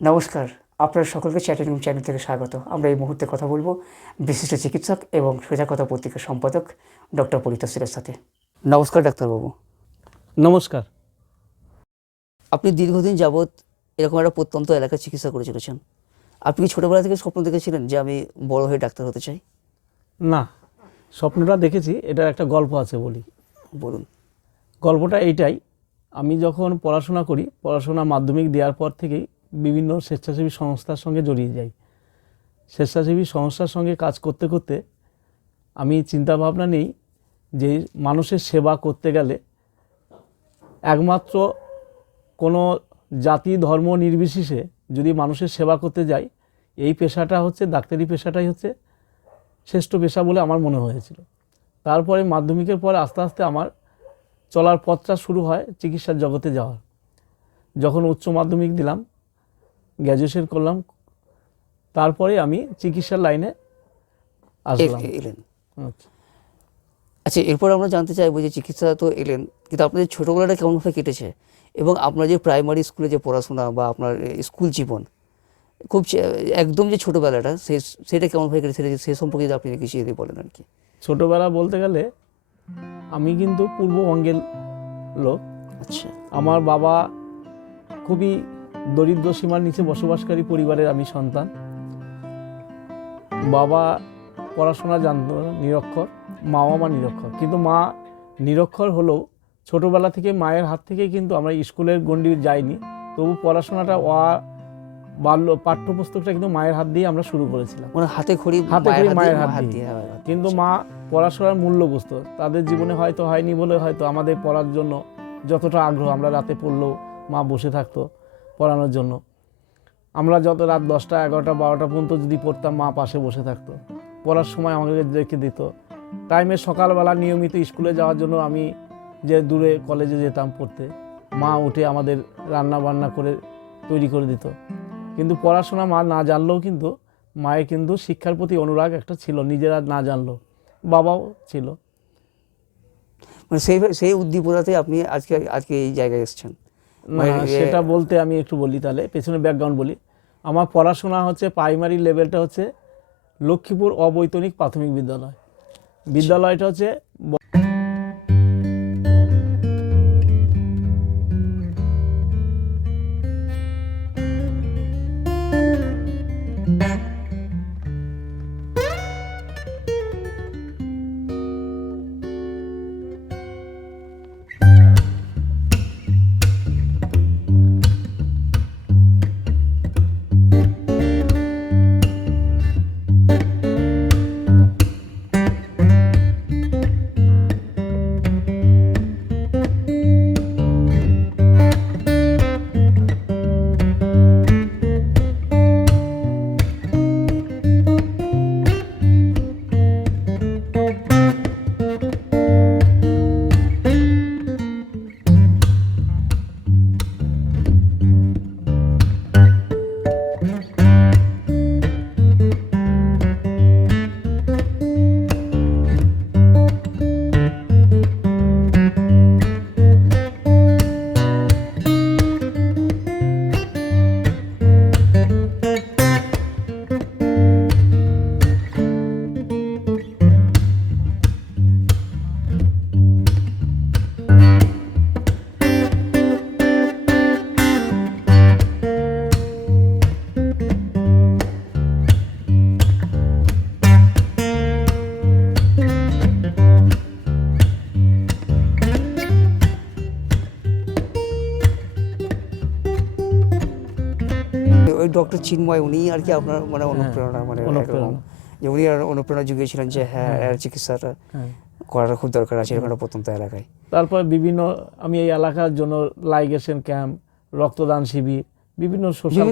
নমস্কার, আপনারা সকলকে চ্যাটিং রুম চ্যানেল থেকে স্বাগত। আমরা এই মুহূর্তে কথা বলবো বিশিষ্ট চিকিৎসক এবং সোজা কথা পত্রিকার সম্পাদক ডক্টর পরিতোষের সাথে। নমস্কার ডাক্তারবাবু। নমস্কার। আপনি দীর্ঘদিন যাবৎ এরকম একটা প্রত্যন্ত এলাকায় চিকিৎসা করে চলেছেন। আপনি কি ছোটোবেলা থেকে স্বপ্ন দেখেছিলেন যে আমি বড় হয়ে ডাক্তার হতে চাই? না, স্বপ্নটা দেখেছি, এটার একটা গল্প আছে বলি। বলুন। গল্পটা এইটাই, আমি যখন পড়াশোনা করি, পড়াশোনা মাধ্যমিক দেওয়ার পর থেকেই বিভিন্ন স্বেচ্ছাসেবী সংস্থার সঙ্গে জড়িয়ে যাই। স্বেচ্ছাসেবী সংস্থার সঙ্গে কাজ করতে করতে আমি চিন্তাভাবনা নেই যে মানুষের সেবা করতে গেলে একমাত্র কোনো জাতি ধর্ম নির্বিশেষে যদি মানুষের সেবা করতে যাই, এই পেশাটা হচ্ছে, ডাক্তারি পেশাটাই হচ্ছে শ্রেষ্ঠ পেশা বলে আমার মনে হয়েছিল। তারপরে মাধ্যমিকের পরে আস্তে আস্তে আমার চলার পথটা শুরু হয় চিকিৎসার জগতে যাওয়ার। যখন উচ্চ মাধ্যমিক দিলাম, গ্র্যাজুয়েশন করলাম, তারপরে আমি চিকিৎসার লাইনে আসলাম। এলেন। আচ্ছা, এরপর আমরা জানতে চাইবো যে চিকিৎসা তো এলেন, কিন্তু আপনাদের ছোটোবেলাটা কেমনভাবে কেটেছে এবং আপনার যে প্রাইমারি স্কুলে যে পড়াশোনা বা আপনার স্কুল জীবন খুব একদম যে ছোটোবেলাটা সেটা কেমনভাবে কেটেছে সে সম্পর্কে যদি আপনি কিছু যদি বলেন আর কি। ছোটোবেলা বলতে গেলে আমি কিন্তু পূর্ববঙ্গের লোক। আচ্ছা। আমার বাবা খুবই দরিদ্র সীমার নিচে বসবাসকারী পরিবারের আমি সন্তান। বাবা পড়াশোনা জানত, নিরক্ষর, মাও আমার নিরক্ষর। কিন্তু মা নিরক্ষর হলেও ছোটোবেলা থেকে মায়ের হাত থেকে কিন্তু আমরা স্কুলের গণ্ডি যাইনি, তবু পড়াশোনাটা পাঠ্যপুস্তকটা কিন্তু মায়ের হাত দিয়ে আমরা শুরু করেছিলাম। মানে হাতে খড়ি মায়ের হাত দিয়ে। কিন্তু মা পড়াশোনার মূল্য বুঝতো। তাদের জীবনে হয়তো হয়নি বলে হয়তো আমাদের পড়ার জন্য যতটা আগ্রহ, আমরা রাতে পড়লেও মা বসে থাকতো পড়ানোর জন্য। আমরা যত রাত 10টা 11টা 12টা পর্যন্ত যদি পড়তাম, মা পাশে বসে থাকতো, পড়ার সময় আমাদের রেখে দিত। টাইমে সকালবেলা নিয়মিত স্কুলে যাওয়ার জন্য আমি যে দূরে কলেজে যেতাম পড়তে, মা উঠে আমাদের রান্না বান্না করে তৈরি করে দিত। কিন্তু পড়াশোনা মা না জানলেও কিন্তু মায়ের কিন্তু শিক্ষার প্রতি অনুরাগ একটা ছিল, নিজেরা না জানলেও। বাবাও ছিল। মানে সেই উদ্দীপনাতে আপনি আজকে এই জায়গায় এসেছেন। সেটা বলতে আমি একটু বলি, তাহলে পেছনে ব্যাকগ্রাউন্ড বলি। আমার পড়াশোনা হচ্ছে প্রাইমারি লেভেলটা হচ্ছে লক্ষ্মীপুর অবৈতনিক প্রাথমিক বিদ্যালয়। বিদ্যালয়টা হচ্ছে ওই ডক্টর চিন্ময়, উনি আর কি আপনার মানে অনুপ্রেরণা, মানে যে উনি আর অনুপ্রেরণা জুগিয়েছিলেন যে হ্যাঁ চিকিৎসাটা করাটা খুব দরকার আছে এরকম প্রত্যন্ত এলাকায়। তারপর বিভিন্ন আমি এই এলাকার জন্য লাইগেশন ক্যাম্প, রক্তদান শিবির, বিভিন্ন সোশ্যাল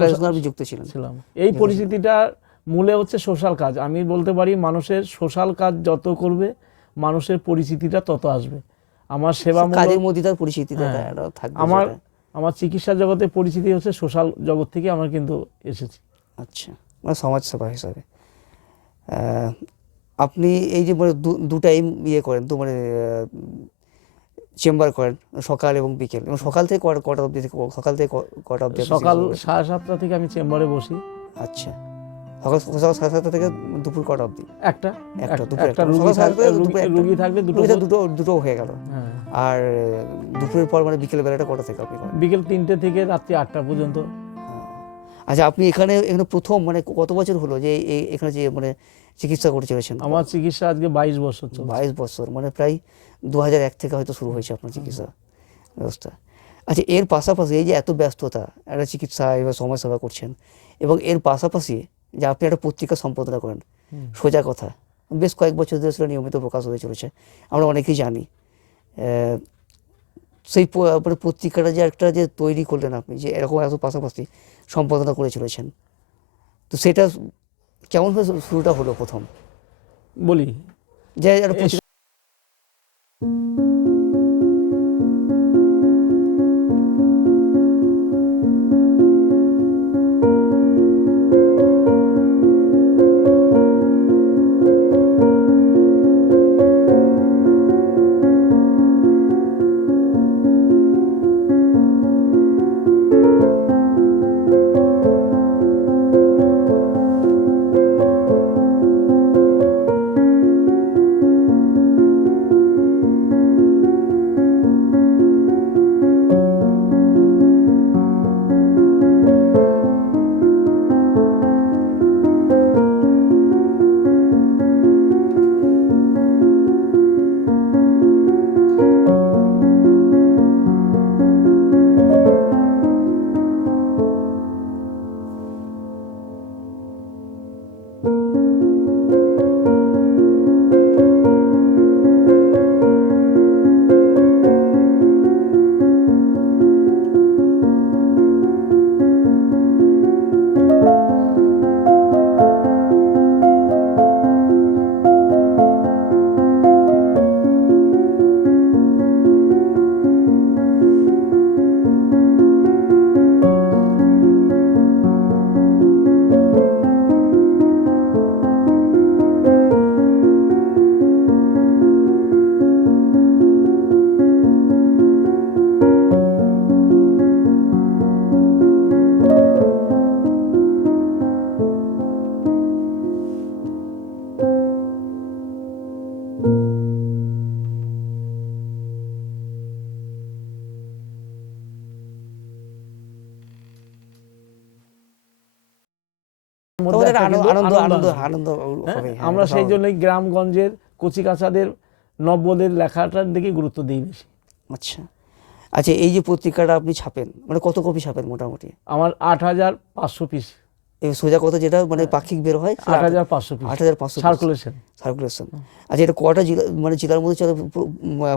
কাজের সঙ্গে আপনি যুক্ত ছিলাম। এই পরিস্থিতিটার মূলে হচ্ছে সোশ্যাল কাজ। আমি বলতে পারি মানুষের সোশ্যাল কাজ যত করবে, মানুষের পরিচিতিটা তত আসবে। আমার সেবা কাজের মধ্যে তার পরিচিতিটা থাকবে। আমার চিকিৎসা জগতে পরিচিতি হচ্ছে সোশ্যাল জগৎ থেকে আমার কিন্তু এসেছি। আচ্ছা, মানে সমাজসেবা হিসাবে আপনি এই যে মানে দু টাইম ইয়ে করেন তো, মানে চেম্বার করেন সকাল এবং বিকেল, এবং সকাল থেকে কটা অবধি, সকাল থেকে কটা অবধি আপনি সকাল চিকিৎসা করেন? 7:30 থেকে আমি চেম্বারে বসি। আচ্ছা, সকাল সকাল 7:30 থেকে দুপুর কটা অবধি? একটা দুপুর একটা একটা, রুগী সকাল 7:30 থাকলে থেকে দুপুর একটা। রুগী থাকলে দুটো রুগীটা দুটো হয়ে গেল। হ্যাঁ, আর দুপুরের পর মানে বিকেল বেলাটা কটা থেকে আপনি করেন? বিকেল 3টে থেকে রাত্রি 8টা পর্যন্ত। আচ্ছা, আপনি এখানে এখানে প্রথম মানে কত বছর হলো যে এখানে যে মানে চিকিৎসা করে চলেছেন? আমার চিকিৎসা আজকে 22 বছর চলছে। 22 বছর, মানে প্রায় 2001 থেকে হয়তো শুরু হয়েছে আপনার চিকিৎসা ব্যবস্থা। আচ্ছা, এর পাশাপাশি এই যে এত ব্যস্ততা, একটা চিকিৎসা এবার সমাজসেবা করছেন, এবং এর পাশাপাশি যে আপনি একটা পত্রিকা সম্পাদনা করেন, সোজা কথা, বেশ কয়েক বছর ধরে সেটা নিয়মিত প্রকাশ হয়ে চলেছে, আমরা অনেকেই জানি। সেই মানে পত্রিকাটা যে একটা যে তৈরি করলেন আপনি, যে এরকম এত পাশাপাশি সম্পাদনা করে চলেছেন, তো সেটা কেমনভাবে শুরুটা হলো প্রথম? বলি, যে একটা পত্রিকা মধ্যে তোমাদের একটা আনন্দ কিন্তু আনন্দ আসবে। আনন্দ হ্যাঁ, হবে। হ্যাঁ, আমরা এটা সেই স্বাভাবিক। জন্যই গ্রামগঞ্জের কচিকাঁচাদের নব্যদের লেখাটার দিকে গুরুত্ব দিই বেশি। আচ্ছা আচ্ছা, এই যে পত্রিকাটা আপনি ছাপেন, মানে কত কপি ছাপেন মোটামুটি? আমার 8,500 পিস, এই সোজা কথা যেটা মানে পাক্ষিক বের হয়, 8,500 পিস 8,500 সার্কুলেশন। সার্কুলেশন। আচ্ছা, এটা কটা জেলা, মানে জেলার মধ্যে চলে?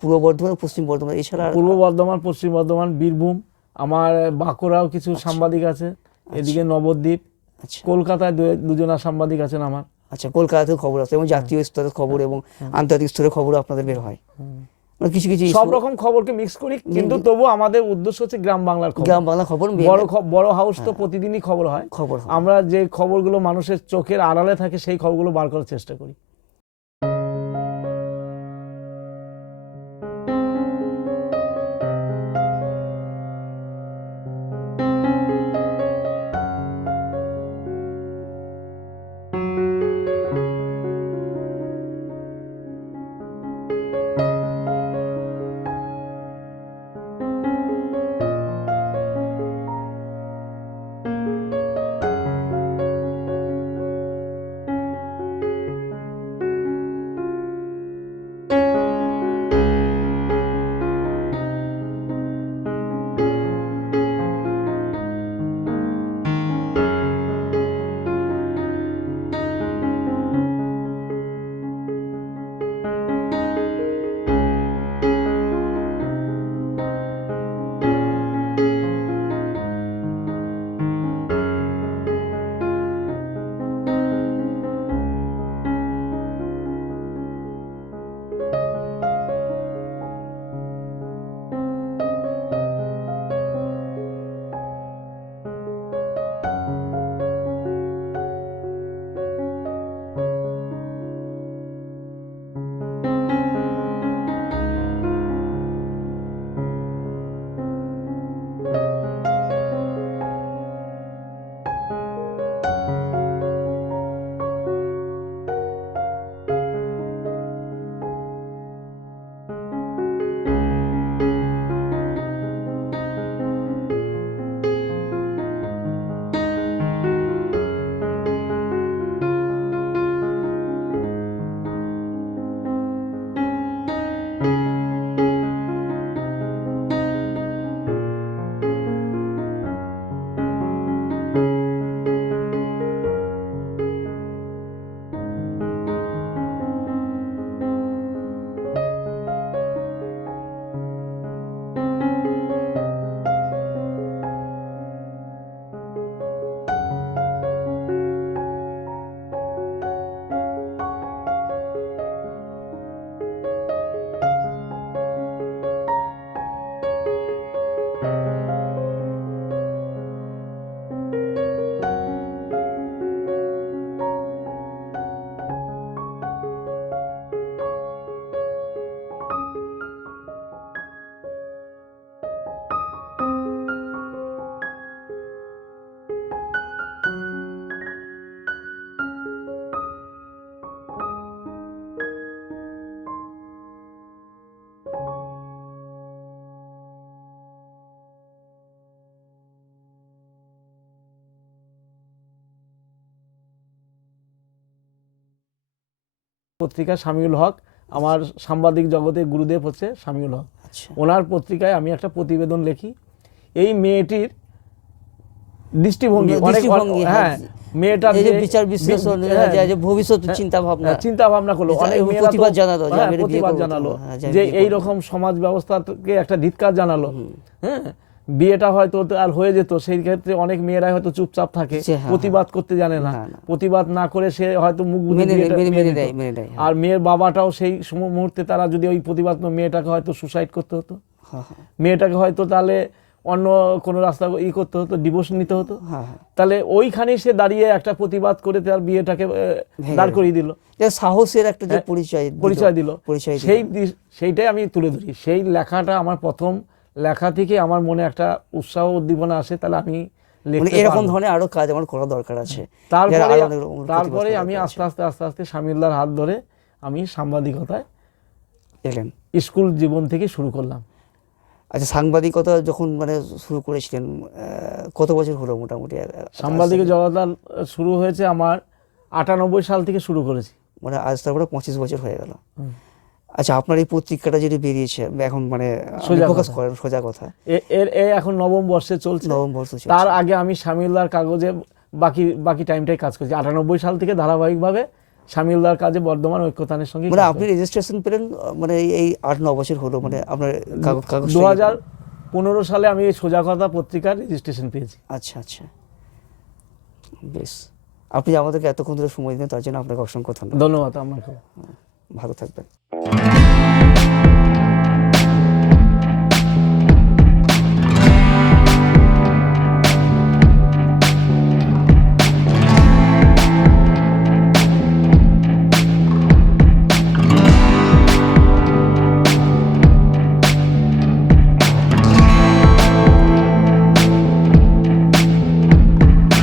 পূর্ব বর্ধমান, পশ্চিম বর্ধমান, এছাড়া পূর্ব বর্ধমান, পশ্চিম বর্ধমান, বীরভূম, আমার বাঁকুড়াও কিছু সাংবাদিক আছে, এদিকে নবদ্বীপ, আচ্ছা কলকাতায় দুজনা সাংবাদিক আছেন আমার। আচ্ছা, কলকাতাতেও খবর আছে, এবং জাতীয় স্তরের খবর এবং আন্তর্জাতিক স্তরের খবর আপনাদের বের হয়, মানে কিছু কিছু সব রকম খবরকে মিক্স করি, কিন্তু তবু আমাদের উদ্দেশ্য হচ্ছে গ্রাম বাংলার খবর। গ্রাম বাংলা খবর, বড় হাউস তো প্রতিদিনই খবর হয়, খবর হয়। আমরা যে খবরগুলো মানুষের চোখের আড়ালে থাকে সেই খবরগুলো বার করার চেষ্টা করি। পত্রিকা শামিউল হক, আমার সাংবাদিক জগতে গুরুদেব হচ্ছে শামিউল হক। আচ্ছা ওনার পত্রিকায় আমি একটা প্রতিবেদন লিখি, এই মেয়েটির দৃষ্টিভঙ্গি দৃষ্টিভঙ্গি, হ্যাঁ, মেয়েটার এই যে যে বিচার বিশ্লেষণ, হ্যাঁ, যে ভবিষ্যৎ চিন্তা ভাবনা, চিন্তা ভাবনা করলো, এটা অনেক মেয়েরা প্রতিবাদ জানালো যে আমি এটা বিয়ে প্রতিবাদ করবো, জানালো হ্যাঁ, যে আমি যে বিয়ে এই করবো। রকম সমাজ ব্যবস্থাকে একটা ধিক্কার জানালো। হ্যাঁ, বিয়েটা হয়তো আর হয়ে যেত, সেই ক্ষেত্রে অনেক মেয়েরাই হয়তো চুপচাপ থাকে, যে হ্যাঁ, প্রতিবাদ করতে জানে না, না, না। প্রতিবাদ না করে সে হয়তো মুখ বুজে মেনে নেয়, বিয়েটা মেনে মেনে মেনে নিত। নেয়, মেনে নেয়, হ্যাঁ। আর মেয়ের বাবাটাও সেই মুহূর্তে তারা যদি ওই প্রতিবাদ মেয়েটাকে হয়তো সুসাইড করতে হতো, হ্যাঁ, হ্যাঁ, মেয়েটাকে হয়তো তাহলে অন্য কোনো রাস্তা করতে হতো, ডিভোর্স নিতে হতো। হ্যাঁ, হ্যাঁ। তাহলে ওইখানেই সে দাঁড়িয়ে একটা প্রতিবাদ করে তার বিয়েটাকে দাঁড় করিয়ে দিল, যে সাহসের একটা যে পরিচয় দিল। পরিচয় দিল। সেইটাই আমি তুলে ধরি। সেই লেখাটা আমার প্রথম লেখা থেকে আমার মনে একটা উৎসাহ উদ্দীপনা আসে, তাহলে আমি মানে লিখতে এরকম পারবো। ধরনের আরো কাজ আমার করা দরকার আছে। তারপরে যারা আরো অনেক রকম প্রতিবাদ তারপরে করার আমি দরকার আছে। আস্তে আস্তে শামিউল্লাহর হাত ধরে আমি সাংবাদিকতায় এলেন। স্কুল জীবন থেকে শুরু করলাম। আচ্ছা, সাংবাদিকতা যখন মানে শুরু করেছিলেন, কত বছর হলো মোটামুটি? সাংবাদিক জগৎটা শুরু হয়েছে আমার 98 সাল থেকে শুরু করেছি। মানে আজ তারপরে 25 বছর হয়ে গেল। আচ্ছা, আপনার এই পত্রিকাটা যেটি বেরিয়েছে এখন মানে ফোকাস করেন সোজা কথা, এর এখন নবম বর্ষে চলছে। নবম বর্ষ চলছে। তার আগে আমি শামিউল্লাহর কাগজে বাকি টাইমটাই কাজ করেছি। 98 সাল থেকে ধারাবাহিকভাবে শামিউল্লাহর কাজে বর্ধমান ঐক্যতানের সঙ্গে মানে আপনি রেজিস্ট্রেশন পেলেন মানে এই 8-9 বছর হলো মানে আপনার কাগজ? 2015 সালে আমি এই সোজা কথা পত্রিকার রেজিস্ট্রেশন পেয়েছি। আচ্ছা আচ্ছা, বেশ। আপনি আমাদেরকে এতক্ষণ ধরে সময় দিলেন তার জন্য আপনাকে অসংখ্য ধন্যবাদ। ধন্যবাদ আপনাকে। ভালো থাকবেন।